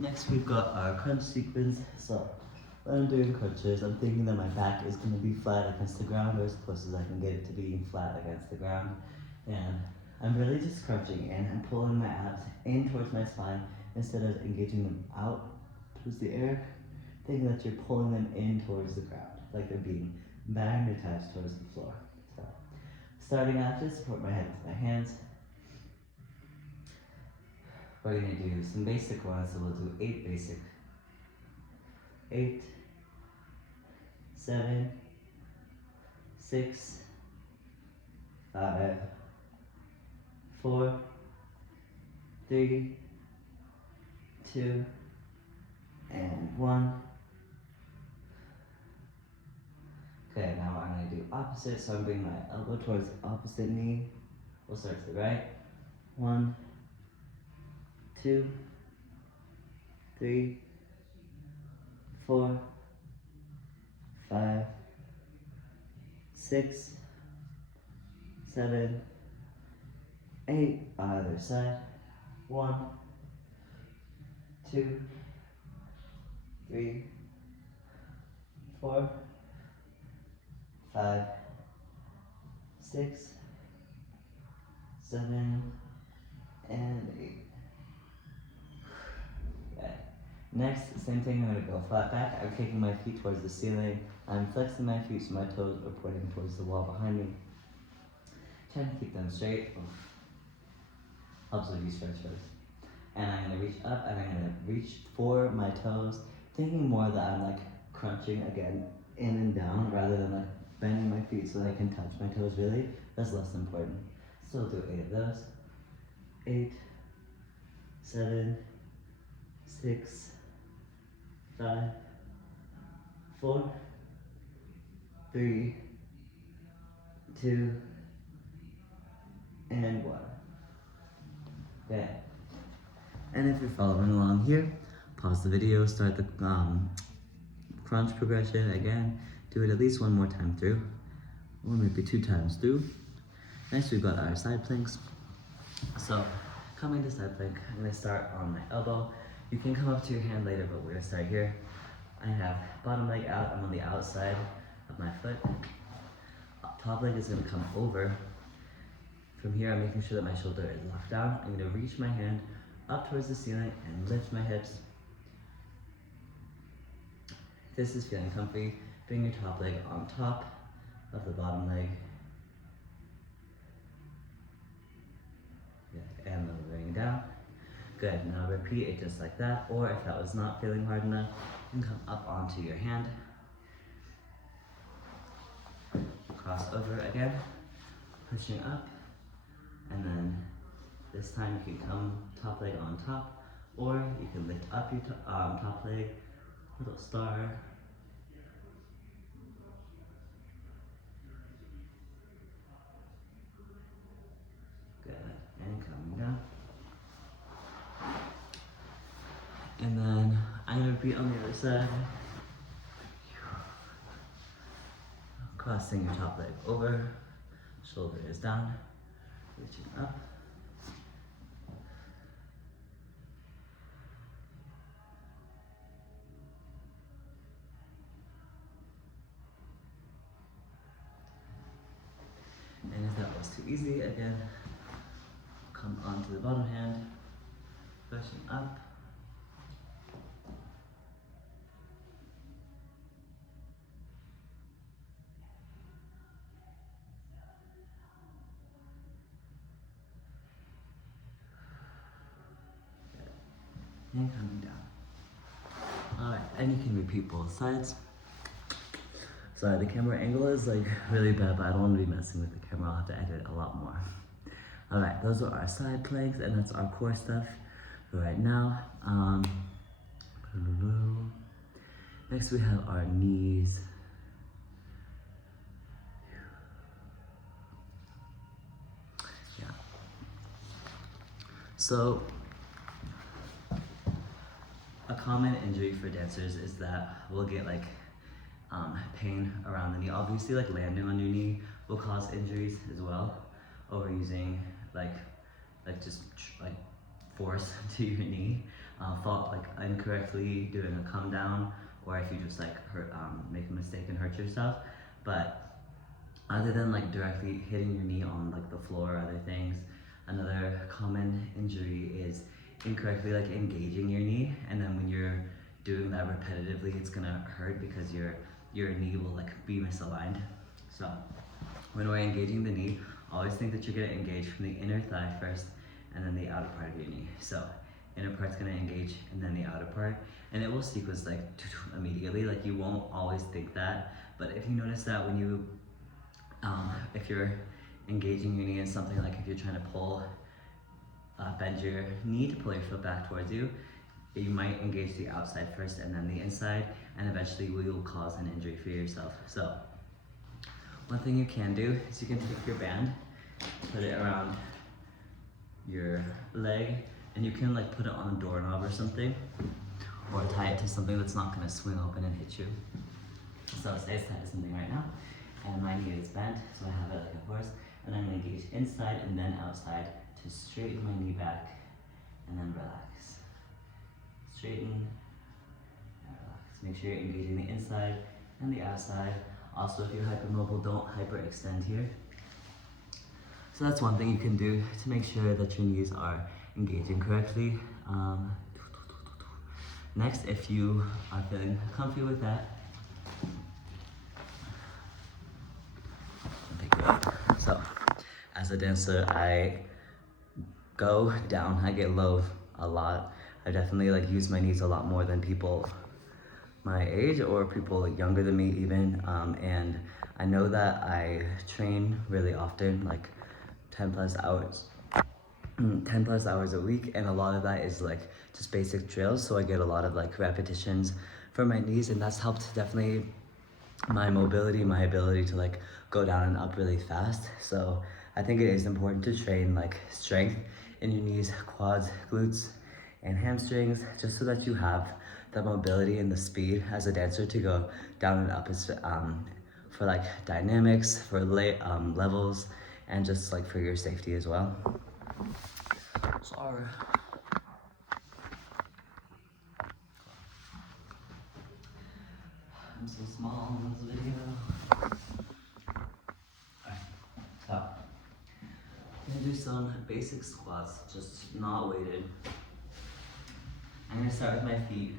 Next we've got our crunch sequence. So when I'm doing crunches, I'm thinking that my back is going to be flat against the ground or as close as I can get it to being flat against the ground. And I'm really just crunching in and pulling my abs in towards my spine instead of engaging them out towards the air. Thinking that you're pulling them in towards the ground, like they're being magnetized towards the floor. So starting out, just support my head with my hands. We're gonna do some basic ones, so we'll do 8 basic. 8, 7, 6, 5, 4, 3, 2, and 1. Okay, now I'm gonna do opposite, so I'm bringing my elbow towards the opposite knee. We'll start to the right. 1, 2, 3, 4, 5, 6, 7, 8, either side. 1, 2, 3, 4, 5, 6, 7, and 8. Okay. Next, same thing, I'm gonna go flat back. I'm kicking my feet towards the ceiling. I'm flexing my feet so my toes are pointing towards the wall behind me. Trying to keep them straight. Helps if you stretch first. And I'm gonna reach up and I'm gonna reach for my toes, thinking more that I'm like crunching again in and down rather than like bending my feet so that I can touch my toes really. That's less important. Still do 8 of those. 8, 7, 6, 5, 4, 3, 2, and 1. Okay. And if you're following along here, pause the video, start the crunch progression again. Do it at least 1 more time through, or maybe 2 times through. Next, we've got our side planks. So, coming to side plank, I'm gonna start on my elbow. You can come up to your hand later, but we're gonna start here. I have bottom leg out, I'm on the outside of my foot. Top leg is gonna come over. From here, I'm making sure that my shoulder is locked down. I'm gonna reach my hand up towards the ceiling and lift my hips. If this is feeling comfy, bring your top leg on top of the bottom leg. Yeah, and lowering down. Good, now repeat it just like that, or if that was not feeling hard enough, you can come up onto your hand. Cross over again, pushing up, and then this time you can come top leg on top, or you can lift up your top leg, little star. Good, and coming down. And then I'm gonna repeat on the other side. Crossing your top leg over, shoulder is down, reaching up. And if that was too easy, again, come onto the bottom hand, pushing up. And coming down. Alright, and you can repeat both sides. Sorry, the camera angle is like really bad, but I don't want to be messing with the camera. I'll have to edit a lot more. Alright, those are our side planks, and that's our core stuff for right now. Next we have our knees. Yeah. So, a common injury for dancers is that we'll get like pain around the knee. Obviously, like landing on your knee will cause injuries as well. Overusing, like just force to your knee, fall like incorrectly doing a come down, or if you just like make a mistake and hurt yourself. But other than like directly hitting your knee on like the floor or other things, another common injury is incorrectly like engaging your knee, and then when you're doing that repetitively, it's gonna hurt because your knee will like be misaligned. So when we're engaging the knee, always think that you're gonna engage from the inner thigh first and then the outer part of your knee. So inner part's gonna engage and then the outer part, and it will sequence like immediately. Like you won't always think that, but if you notice that when you, if you're engaging your knee in something, like if you're trying to pull, bend your knee to pull your foot back towards you, you might engage the outside first and then the inside, and eventually you will cause an injury for yourself. So one thing you can do is you can take your band, put it around your leg, and you can like put it on a doorknob or something, or tie it to something that's not gonna swing open and hit you. So say it's tied to something right now, and my knee is bent, so I have it like a horse, and I'm gonna engage inside and then outside to straighten my knee back, and then relax. Straighten and relax. Make sure you're engaging the inside and the outside. Also, if you're hypermobile, don't hyperextend here. So that's one thing you can do to make sure that your knees are engaging correctly. Next, if you are feeling comfy with that, so as a dancer, I go down, I get low a lot. I definitely like use my knees a lot more than people my age or people younger than me even, and I know that I train really often, like 10 plus hours a week, and a lot of that is like just basic drills, so I get a lot of like repetitions for my knees, and that's helped definitely my mobility, my ability to like go down and up really fast. So I think it is important to train like strength in your knees, quads, glutes, and hamstrings, just so that you have the mobility and the speed as a dancer to go down and up, for like dynamics, for levels, and just like for your safety as well. Sorry. I'm so small in this video. Alright, so I'm gonna do some basic squats, just not weighted. I'm gonna start with my feet.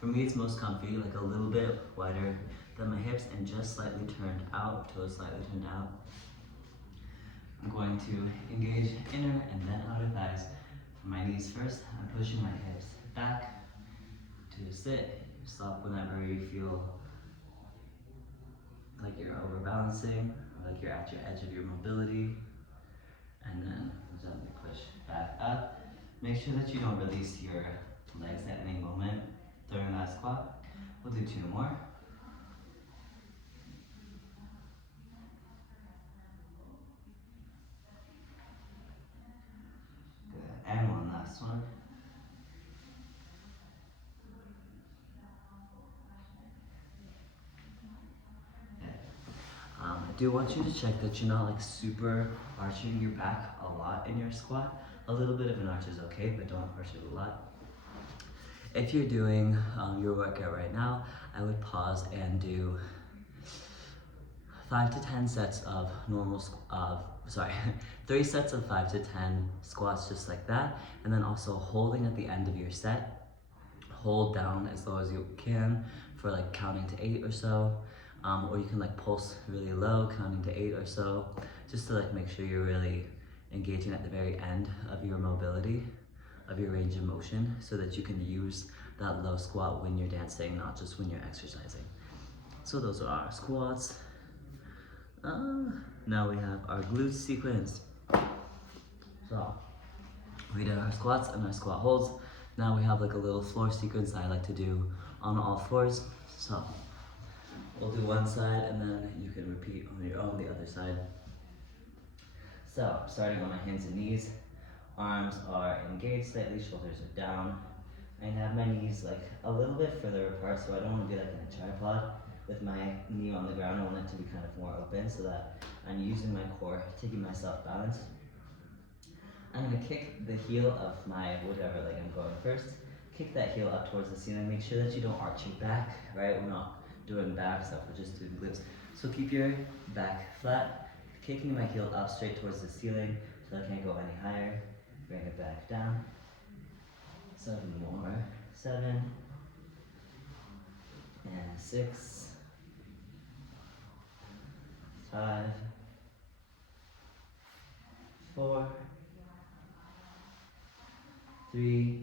For me, it's most comfy, like a little bit wider than my hips and just slightly turned out, toes slightly turned out. I'm going to engage inner and then outer thighs. For my knees first, I'm pushing my hips back to sit. Stop whenever you feel like you're overbalancing, or like you're at your edge of your mobility. And then gently push back up. Make sure that you don't release your legs at any moment during that squat. We'll do 2 more. Good. And one last one. Okay. I do want you to check that you're not like super arching your back a lot in your squat. A little bit of an arch is okay, but don't arch it a lot. If you're doing your workout right now, I would pause and do 5 to 10 sets of 3 sets of 5 to 10 squats just like that, and then also holding at the end of your set. Hold down as low as you can for like counting to 8 or so, or you can like pulse really low, counting to 8 or so, just to like make sure you're really engaging at the very end of your mobility, of your range of motion, so that you can use that low squat when you're dancing, not just when you're exercising. So those are our squats. Now we have our glutes sequence. So we did our squats and our squat holds. Now we have like a little floor sequence I like to do on all fours. So we'll do one side and then you can repeat on your own the other side. So starting on my hands and knees, arms are engaged slightly, shoulders are down. I have my knees like a little bit further apart, so I don't want to be like in a tripod with my knee on the ground. I want it to be kind of more open so that I'm using my core, taking myself balanced. I'm gonna kick the heel of my whatever leg I'm going first. Kick that heel up towards the ceiling. Make sure that you don't arch your back, right? We're not doing back stuff, we're just doing glutes. So keep your back flat, kicking my heel up straight towards the ceiling so I can't go any higher. Bring it back down. 7 more. 7 and 6, 5, 4, 3,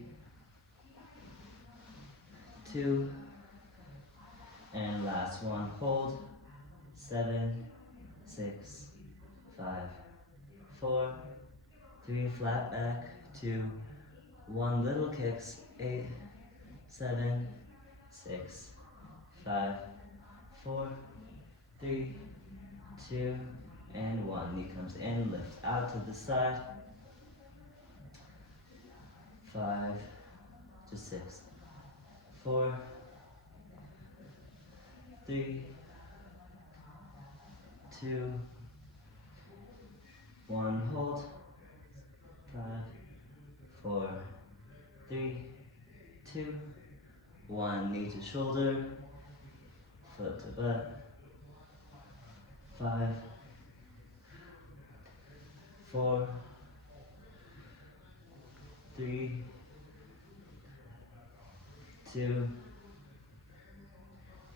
2, and last one. Hold. 7, 6, 5, 4, 3, flat back, 2, 1, little kicks, 8, 7, 6, 5, 4, 3, 2, and 1. Knee comes in, lift out to the side. 5 to 6, 4, 3, 2, 1. Hold. 5, 4, 3, 2, 1. Knee to shoulder, foot to butt. 5, 4, 3, 2,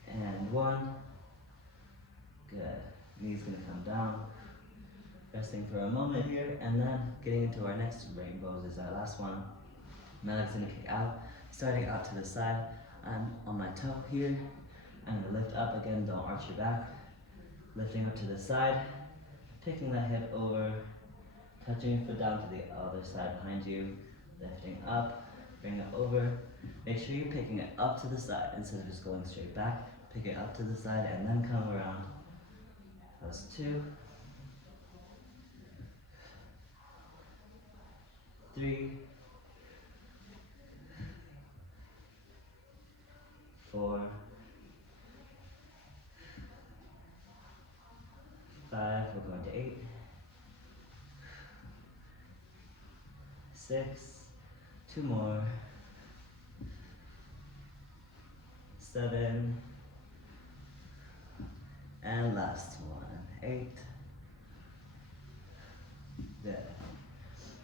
and 1. Good. Knee's gonna come down. Resting for a moment here, and then getting into our next rainbows is our last one. My leg's gonna kick out, starting out to the side. I'm on my toe here. I'm gonna lift up again, don't arch your back. Lifting up to the side, picking that hip over, touching your foot down to the other side behind you, lifting up, bring it over. Make sure you're picking it up to the side instead of just going straight back. Pick it up to the side and then come around. That's 2, 3, 4, 5, we're going to 8, 6, 2 more, 7, and last one, 8. Good.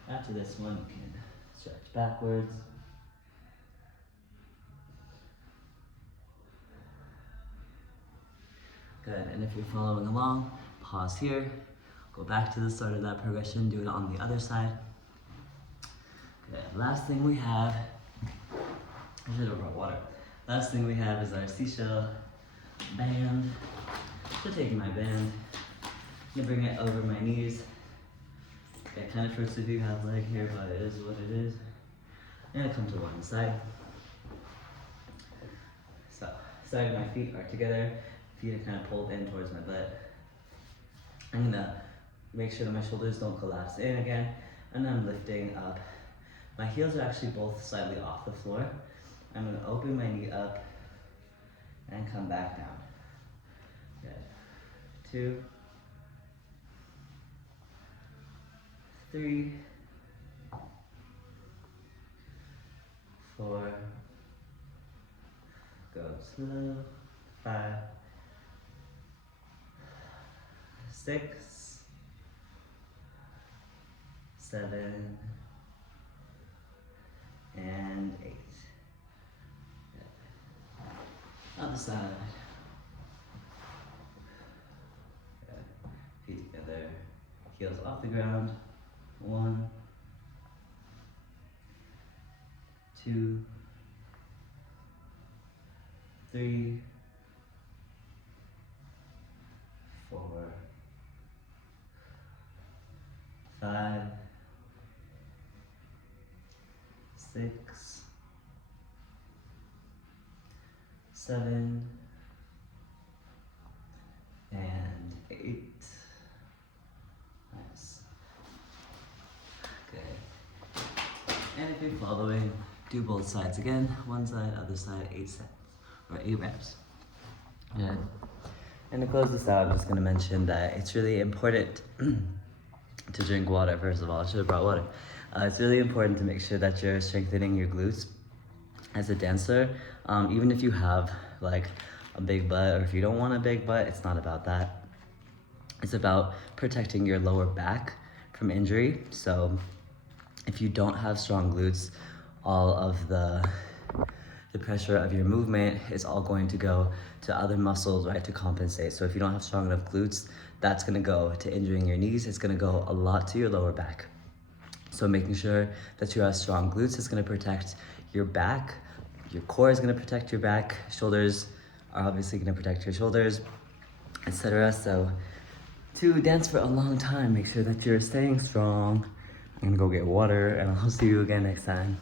After this one, you can stretch backwards. Good, and if you're following along, pause here, go back to the start of that progression, do it on the other side. Good, last thing we have, I should have brought water. Last thing we have is our seashell band. So taking my band, I'm gonna bring it over my knees. It kind of hurts if you have leg here, but it is what it is. I'm gonna come to one side. So, side of my feet are together. Feet are kind of pulled in towards my butt. I'm gonna make sure that my shoulders don't collapse in again, and I'm lifting up. My heels are actually both slightly off the floor. I'm gonna open my knee up and come back down. Good. 2, 3, 4, go slow, 5, 6, 7, and 8. Good. Other side. Good. Feet together, heels off the ground. 1, 2, 3, 4, 5, 6, 7, and 8. Nice. Okay. And if you're following, do both sides again. One side, other side, 8 sets, or 8 reps. Good. And to close this out, I'm just gonna mention that it's really important to drink water, first of all. I should have brought water. It's really important to make sure that you're strengthening your glutes as a dancer. Even if you have like a big butt, or if you don't want a big butt, it's not about that. It's about protecting your lower back from injury. So if you don't have strong glutes, all of the pressure of your movement is all going to go to other muscles, right, to compensate. So if you don't have strong enough glutes, that's gonna go to injuring your knees. It's gonna go a lot to your lower back. So making sure that you have strong glutes is gonna protect your back. Your core is gonna protect your back. Shoulders are obviously gonna protect your shoulders, etc. So to dance for a long time, make sure that you're staying strong. I'm gonna go get water and I'll see you again next time.